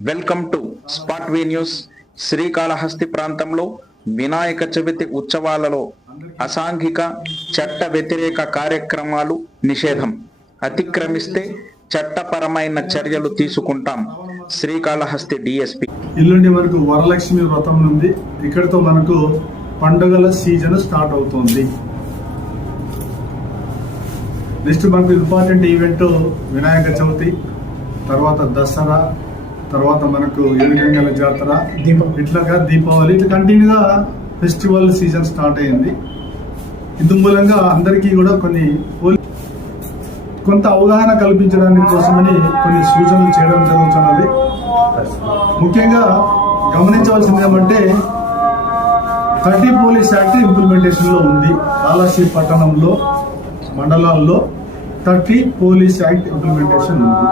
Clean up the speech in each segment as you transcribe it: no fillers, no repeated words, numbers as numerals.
Welcome to spot we news. Srikalahasti ప్రాంతంలో వినాయక చవితి ఉత్సవాలలో అసాంఘిక చట్ట వ్యతిరేక కార్యక్రమాలు నిషేధం. అతిక్రమిస్తే చట్టపరమైన చర్యలు తీసుకుంటాం. శ్రీకాళహస్తి డిఎస్పి. ఇల్లుండి వరకు వరలక్ష్మి వ్రతం నుండి ఇక్కడితో మనకు పండుగల సీజన్ స్టార్ట్ అవుతుంది. నెక్స్ట్ మనకు ఇంపార్టెంట్ ఈవెంట్ వినాయక చవితి, తర్వాత దసరా, తర్వాత మనకు ఏడుగంగల జాతర, ఇట్లాగా దీపావళి, ఇట్లా కంటిన్యూగా ఫెస్టివల్ సీజన్ స్టార్ట్ అయింది. ఇందు మూలంగా అందరికీ కూడా కొంత అవగాహన కల్పించడానికి కోసమని కొన్ని సూచనలు చేయడం జరుగుతున్నది. ముఖ్యంగా గమనించవలసింది ఏమంటే 30 పోలీస్ యాక్ట్ ఇంప్లిమెంటేషన్ లో ఉంది. కాళహస్తి పట్టణంలో మండలాల్లో 30 పోలీస్ యాక్ట్ ఇంప్లిమెంటేషన్ ఉంది.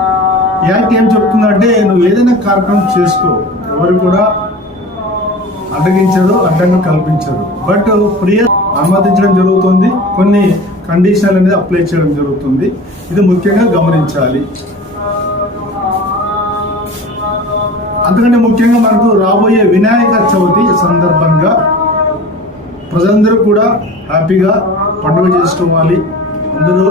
ఈ యాక్ట్ ఏం చెప్తుందంటే, నువ్వు ఏదైనా కార్యక్రమం చేసుకో, ఎవరు కూడా అడ్డగించరు, అడ్డంగా కల్పించరు. బట్ అనుమతించడం జరుగుతుంది, కొన్ని కండిషన్లు అనేది అప్లై చేయడం జరుగుతుంది. ఇది ముఖ్యంగా గమనించాలి. అంతకంటే ముఖ్యంగా మనకు రాబోయే వినాయక చవితి సందర్భంగా ప్రజలందరూ కూడా హ్యాపీగా పండుగ చేసుకోవాలి, అందరూ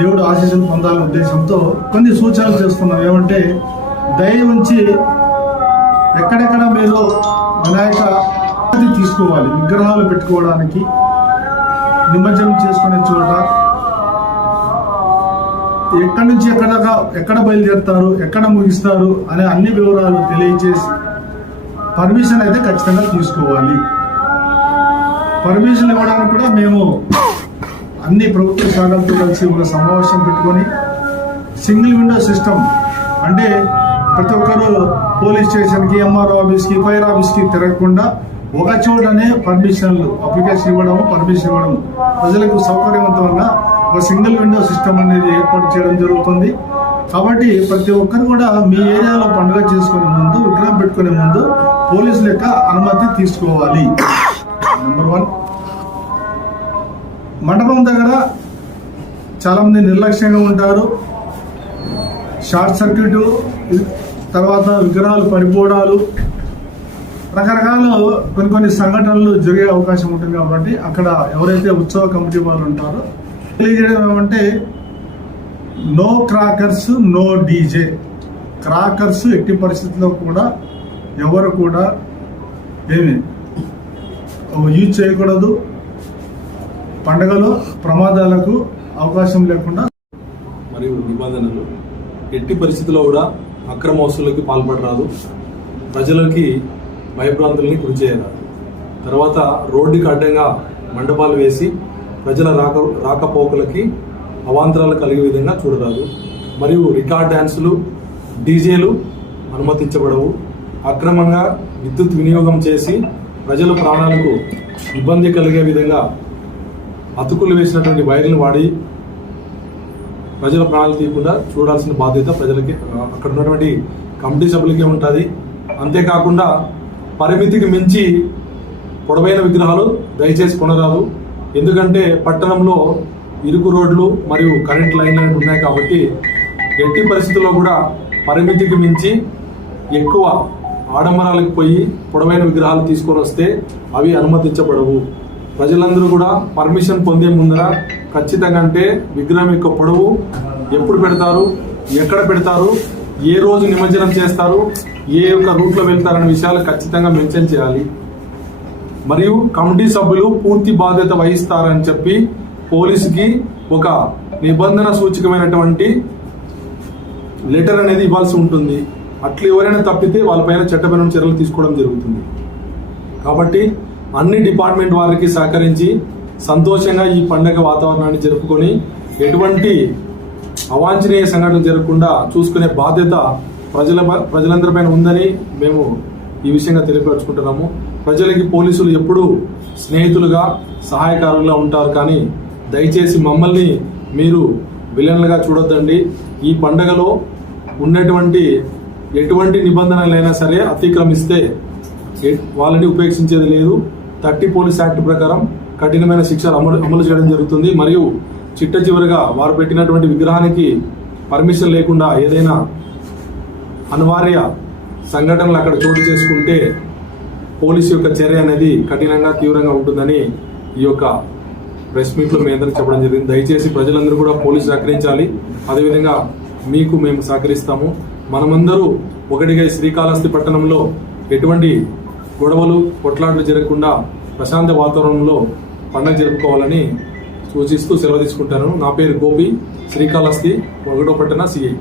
దేవుడు ఆశీస్సులు పొందాలనే ఉద్దేశంతో కొన్ని సూచనలు చేస్తున్నాం. ఏమంటే, దయ ఉంచి ఎక్కడెక్కడ మీరు వినాయక తీసుకోవాలి, విగ్రహాలు పెట్టుకోవడానికి, నిమజ్జనం చేసుకునే చోట ఎక్కడి నుంచి ఎక్కడ బయలుదేరుతారు, ఎక్కడ ముగిస్తారు అనే అన్ని వివరాలు తెలియజేసి పర్మిషన్ అయితే ఖచ్చితంగా తీసుకోవాలి. పర్మిషన్ ఇవ్వడానికి కూడా మేము అన్ని ప్రభుత్వ శాఖలతో కలిసి ఒక సమావేశం పెట్టుకొని సింగిల్ విండో సిస్టమ్, అంటే ప్రతి ఒక్కరు పోలీస్ స్టేషన్కి, ఎంఆర్ఓ ఆఫీస్కి, ఫైర్ ఆఫీస్కి తిరగకుండా ఒక చోటనే పర్మిషన్లు అప్లికేషన్ ఇవ్వడం, పర్మిషన్ ఇవ్వడం, ప్రజలకు సౌకర్యవంతంగా ఒక సింగిల్ విండో సిస్టమ్ అనేది ఏర్పాటు చేయడం జరుగుతుంది. కాబట్టి ప్రతి ఒక్కరు కూడా మీ ఏరియాలో పండుగ చేసుకునే ముందు, విగ్రహం పెట్టుకునే ముందు పోలీసుల యొక్క అనుమతి తీసుకోవాలి. నెంబర్ 1. మండపం దగ్గర చాలా మంది నిర్లక్ష్యంగా ఉంటారు. షార్ట్ సర్క్యూట్, తర్వాత విగ్రహాలు పడిపోవడాలు, రకరకాల కొన్ని సంఘటనలు జరిగే అవకాశం ఉంటుంది. కాబట్టి అక్కడ ఎవరైతే ఉత్సవ కమిటీ వాళ్ళు ఉంటారో తెలియజేయడం ఏమంటే, no crackers, no DJ. Crackers ఎట్టి పరిస్థితుల్లో కూడా ఎవరు కూడా ఏమి యూజ్ చేయకూడదు. పండుగలో ప్రమాదాలకు అవకాశం లేకుండా మరియు నిబంధనలు ఎట్టి పరిస్థితుల్లో కూడా అక్రమ వసూళ్ళకి పాల్పడరాదు, ప్రజలకి భయభ్రాంతుల్ని గురి చేయరాదు. తర్వాత రోడ్డుకి అడ్డంగా మండపాలు వేసి ప్రజల రాకపోకలకి అవాంతరాలు కలిగే విధంగా చూడరాదు. మరియు రికార్డ్ డ్యాన్సులు, డీజేలు అనుమతించబడవు. అక్రమంగా విద్యుత్ వినియోగం చేసి ప్రజల ప్రాణాలకు ఇబ్బంది కలిగే విధంగా అతుకులు వేసినటువంటి వైర్లు వాడి ప్రజల ప్రాణాలు తీయకుండా చూడాల్సిన బాధ్యత ప్రజలకి, అక్కడ ఉన్నటువంటి కమిటీ సభ్యులకే ఉంటుంది. అంతేకాకుండా పరిమితికి మించి పొడవైన విగ్రహాలు దయచేసి కొనరాదు. ఎందుకంటే పట్టణంలో ఇరుకు రోడ్లు మరియు కరెంట్ లైన్లు ఉన్నాయి. కాబట్టి ఎట్టి పరిస్థితుల్లో కూడా పరిమితికి మించి ఎక్కువ ఆడంబరాలకు పోయి పొడవైన విగ్రహాలు తీసుకొని వస్తే అవి అనుమతించబడవు. ప్రజలందరూ కూడా పర్మిషన్ పొందే ముందర ఖచ్చితంగా, అంటే విగ్రహం యొక్క పొడవు ఎప్పుడు పెడతారు, ఎక్కడ పెడతారు, ఏ రోజు నిమజ్జనం చేస్తారు, ఏ యొక్క రూట్లో వెళ్తారనే విషయాలు ఖచ్చితంగా మెన్షన్ చేయాలి. మరియు కమిటీ సభ్యులు పూర్తి బాధ్యత వహిస్తారని చెప్పి పోలీసుకి ఒక నిబంధన సూచకమైనటువంటి లెటర్ అనేది ఇవ్వాల్సి ఉంటుంది. అట్లా ఎవరైనా తప్పితే వాళ్ళపైన చట్టపరమైన చర్యలు తీసుకోవడం జరుగుతుంది. కాబట్టి అన్ని డిపార్ట్మెంట్ వారికి సహకరించి సంతోషంగా ఈ పండుగ వాతావరణాన్ని జరుపుకొని ఎటువంటి అవాంఛనీయ సంఘటనలు జరగకుండా చూసుకునే బాధ్యత ప్రజలందరిపైన ఉందని మేము ఈ విషయంగా తెలియపరుచుకుంటున్నాము. ప్రజలకి పోలీసులు ఎప్పుడూ స్నేహితులుగా, సహాయకారులుగా ఉంటారు. కానీ దయచేసి మమ్మల్ని మీరు విలన్లుగా చూడొద్దండి. ఈ పండుగలో ఉన్నటువంటి ఎటువంటి నిబంధనలైనా సరే అతిక్రమిస్తే వాళ్ళని ఉపేక్షించేది లేదు. 30 పోలీస్ యాక్ట్ ప్రకారం కఠినమైన శిక్షలు అమలు చేయడం జరుగుతుంది. మరియు చిట్ట చివరిగా వారు పెట్టినటువంటి విగ్రహానికి పర్మిషన్ లేకుండా ఏదైనా అనివార్య సంఘటనలు అక్కడ చోటు చేసుకుంటే పోలీసు యొక్క చర్య అనేది కఠినంగా తీవ్రంగా ఉంటుందని ఈ యొక్క ప్రెస్ మీట్లో మీ అందరికి చెప్పడం జరిగింది. దయచేసి ప్రజలందరూ కూడా పోలీసు సహకరించాలి. అదేవిధంగా మీకు మేము సహకరిస్తాము. మనమందరూ ఒకటిగా శ్రీకాళహస్తి పట్టణంలో ఎటువంటి గొడవలు కొట్లాట్లు జరగకుండా ప్రశాంత వాతావరణంలో పండుగ జరుపుకోవాలని సూచిస్తూ సెలవు తీసుకుంటాను. నా పేరు గోపి, శ్రీకాళహస్తి 1వ పట్టణ సిఐ.